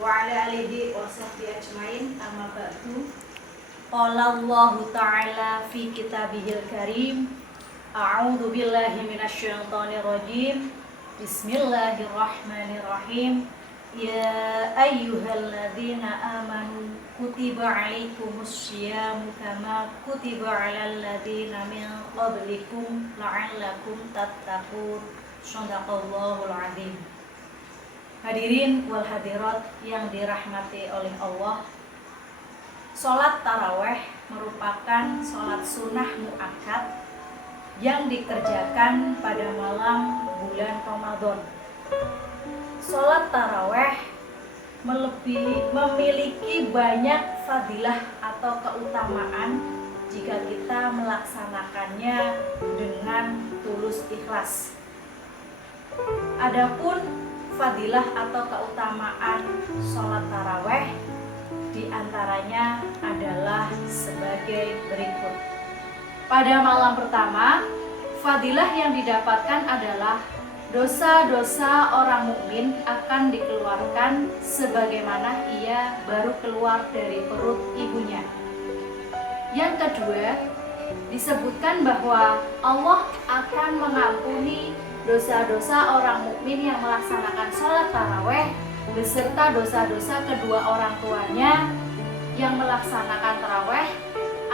wa ala alihi wa sahbihi ajmain, amma ba'du. Qala Allahu ta'ala fi kitabihil karim, a'udzu billahi minasyaitonir rajim. Bismillahirrahmanirrahim. Ya ayyuhalladzina amanu kutiba alaikumus syiyamu kama kutiba alal ladzina min qablikum la'allakum tattaqun. Shadaqallahul azim. Hadirin wal hadirat yang dirahmati oleh Allah, sholat taraweh merupakan sholat sunnah muakkad yang dikerjakan pada malam bulan Ramadan. Sholat taraweh memiliki banyak fadilah atau keutamaan jika kita melaksanakannya dengan tulus ikhlas. Adapun fadilah atau keutamaan sholat taraweh diantaranya adalah sebagai berikut. Pada malam pertama, fadilah yang didapatkan adalah dosa-dosa orang mukmin akan dikeluarkan sebagaimana ia baru keluar dari perut ibunya. Yang kedua, disebutkan bahwa Allah akan mengampuni dosa-dosa orang mukmin yang melaksanakan sholat taraweh beserta dosa-dosa kedua orang tuanya yang melaksanakan taraweh,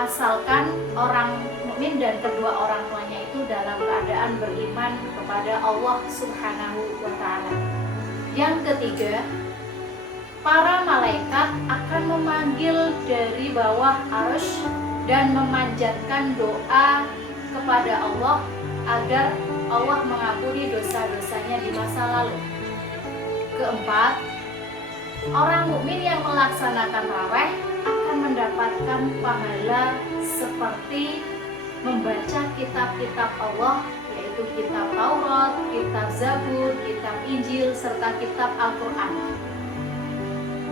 asalkan orang mukmin dan kedua orang tuanya itu dalam keadaan beriman kepada Allah Subhanahu wa ta'ala. Yang ketiga, para malaikat akan memanggil dari bawah arsy dan memanjatkan doa kepada Allah agar Allah mengampuni dosa-dosanya di masa lalu. Keempat, orang mukmin yang melaksanakan taraweh akan mendapatkan pahala seperti membaca kitab-kitab Allah, yaitu kitab Taurat, kitab Zabur, kitab Injil, serta kitab Al-Quran.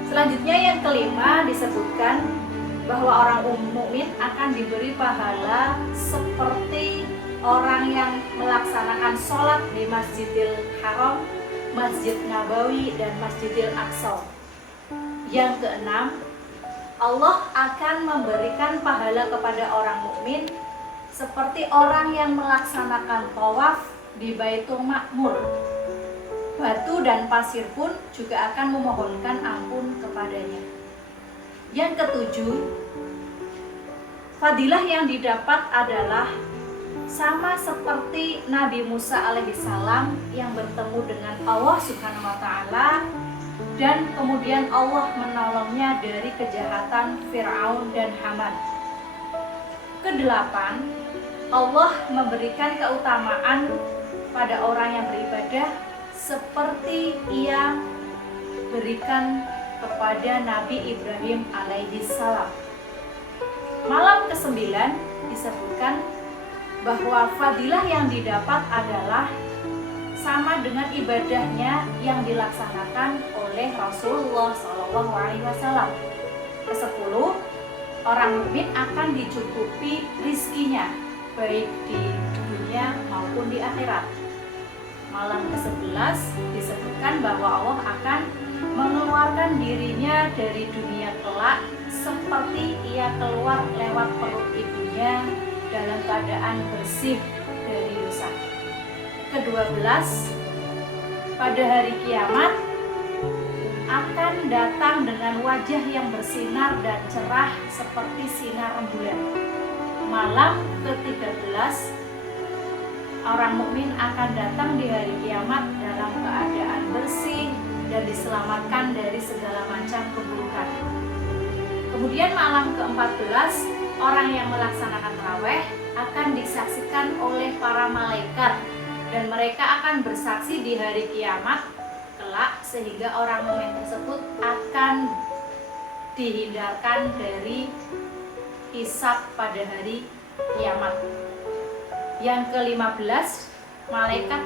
Selanjutnya yang kelima disebutkan bahwa orang mukmin akan diberi pahala seperti orang yang melaksanakan sholat di Masjidil Haram, Masjid Nabawi, dan Masjidil Aqsa. Yang keenam, Allah akan memberikan pahala kepada orang mukmin seperti orang yang melaksanakan tawaf di Baitul Ma'mur. Batu dan pasir pun juga akan memohonkan ampun kepadanya. Yang ketujuh, fadilah yang didapat adalah sama seperti Nabi Musa alaihissalam yang bertemu dengan Allah Subhanahu wa ta'ala dan kemudian Allah menolongnya dari kejahatan Fir'aun dan Haman. Kedelapan, Allah memberikan keutamaan pada orang yang beribadah seperti ia berikan kepada Nabi Ibrahim alaihissalam. Malam ke-9 disebutkan bahwa fadilah yang didapat adalah sama dengan ibadahnya yang dilaksanakan oleh Rasulullah SAW. Ke-10, orang mukmin akan dicukupi rizkinya baik di dunia maupun di akhirat. Malam ke-11 disebutkan bahwa Allah akan mengeluarkan dirinya dari dunia kelak seperti ia keluar lewat perut ibunya dalam keadaan bersih dari dosa. Ke-12, pada hari kiamat akan datang dengan wajah yang bersinar dan cerah seperti sinar rembulan. Malam ke-13, orang mukmin akan datang di hari kiamat dalam keadaan bersih dan diselamatkan dari segala macam keburukan. Kemudian malam ke-14, orang yang melaksanakan taraweh akan disaksikan oleh para malaikat dan mereka akan bersaksi di hari kiamat kelak sehingga orang mukmin tersebut akan dihindarkan dari hisab pada hari kiamat. Yang ke-15, malaikat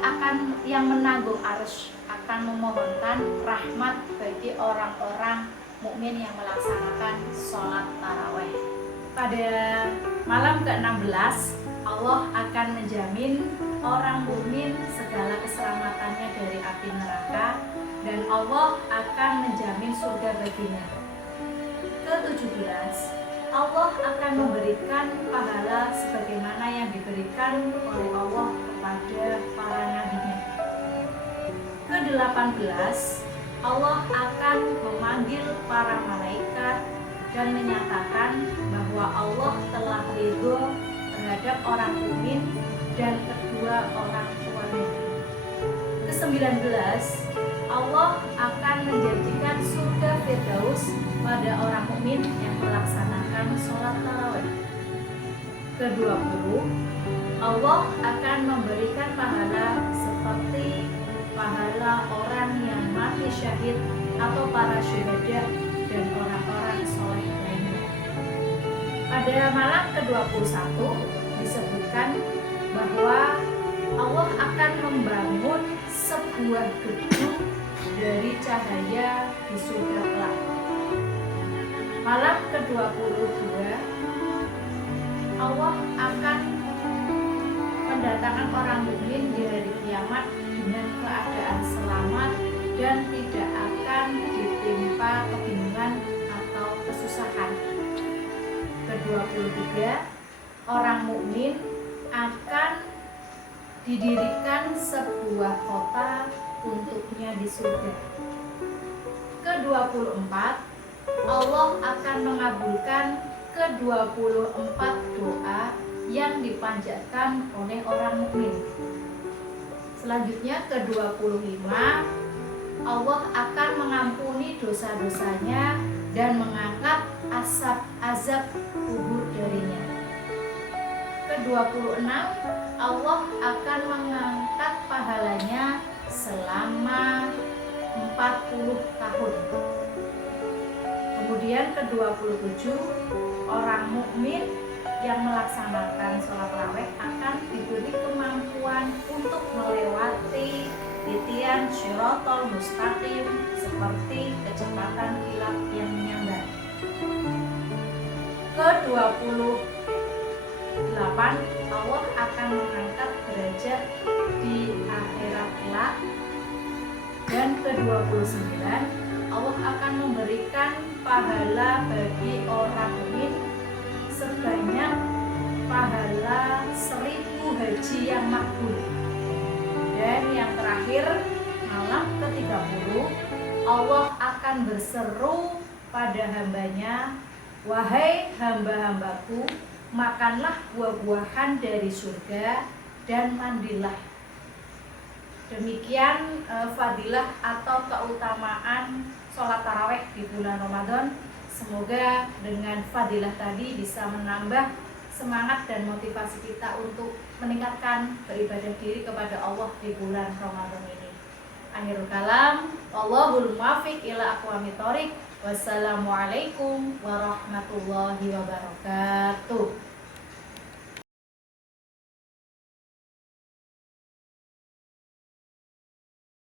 yang menanggung arsy akan memohonkan rahmat bagi orang-orang mukmin yang melaksanakan sholat taraweh. Pada malam ke-16, Allah akan menjamin orang mukmin segala keselamatannya dari api neraka dan Allah akan menjamin surga baginya. Ke-17, Allah akan memberikan pahala sebagaimana yang diberikan oleh Allah kepada para nabinya. Ke-18, Allah akan memanggil para malaikat dan menyatakan bahwa Allah telah ridho terhadap orang mukmin dan kedua orang tuanya. Ke-19, Allah akan menjanjikan surga Firdaus pada orang mukmin yang melaksanakan sholat tarawih. Ke-20, Allah akan memberikan pahala seperti pahala orang yang mati syahid atau para syuhada dan orang-orang soleh lainnya. Pada malam ke-21 disebutkan bahwa Allah akan membangun sebuah gedung dari cahaya di surga kelak. Malam ke-22 Allah akan mendatangkan orang mukmin di hari kiamat dengan keadaan selamat dan tidak akan ditimpa kebingungan atau kesusahan. Ke-23, orang mukmin akan didirikan sebuah kota untuknya di surga. Ke-24, Allah akan mengabulkan ke-24 doa yang dipanjatkan oleh orang mukmin. Selanjutnya ke-25, Allah akan mengampuni dosa-dosanya dan mengangkat azab kubur darinya. Ke-26, Allah akan mengangkat pahalanya selama 40 tahun. Kemudian ke-27, orang mukmin yang melaksanakan sholat tarawih akan diberi kemampuan untuk melewati titian Shirathul Mustaqim seperti kecepatan kilat yang menyambar. Ke-28, Allah akan mengangkat derajat di akhirat kelak. Dan ke-29, Allah akan memberikan pahala bagi orang mukmin sebanyak pahala 1000 haji yang makbul. Dan yang terakhir, malam ke-30, Allah akan berseru pada hambanya, wahai hamba-hambaku, makanlah buah-buahan dari surga dan mandilah. Demikian fadilah atau keutamaan sholat tarawih di bulan Ramadan. Semoga dengan fadilah tadi bisa menambah semangat dan motivasi kita untuk meningkatkan beribadah diri kepada Allah di bulan Ramadan ini. Akhirul kalam, wallahul muwaffiq ila aqwamit thoriq. Wassalamualaikum warahmatullahi wabarakatuh.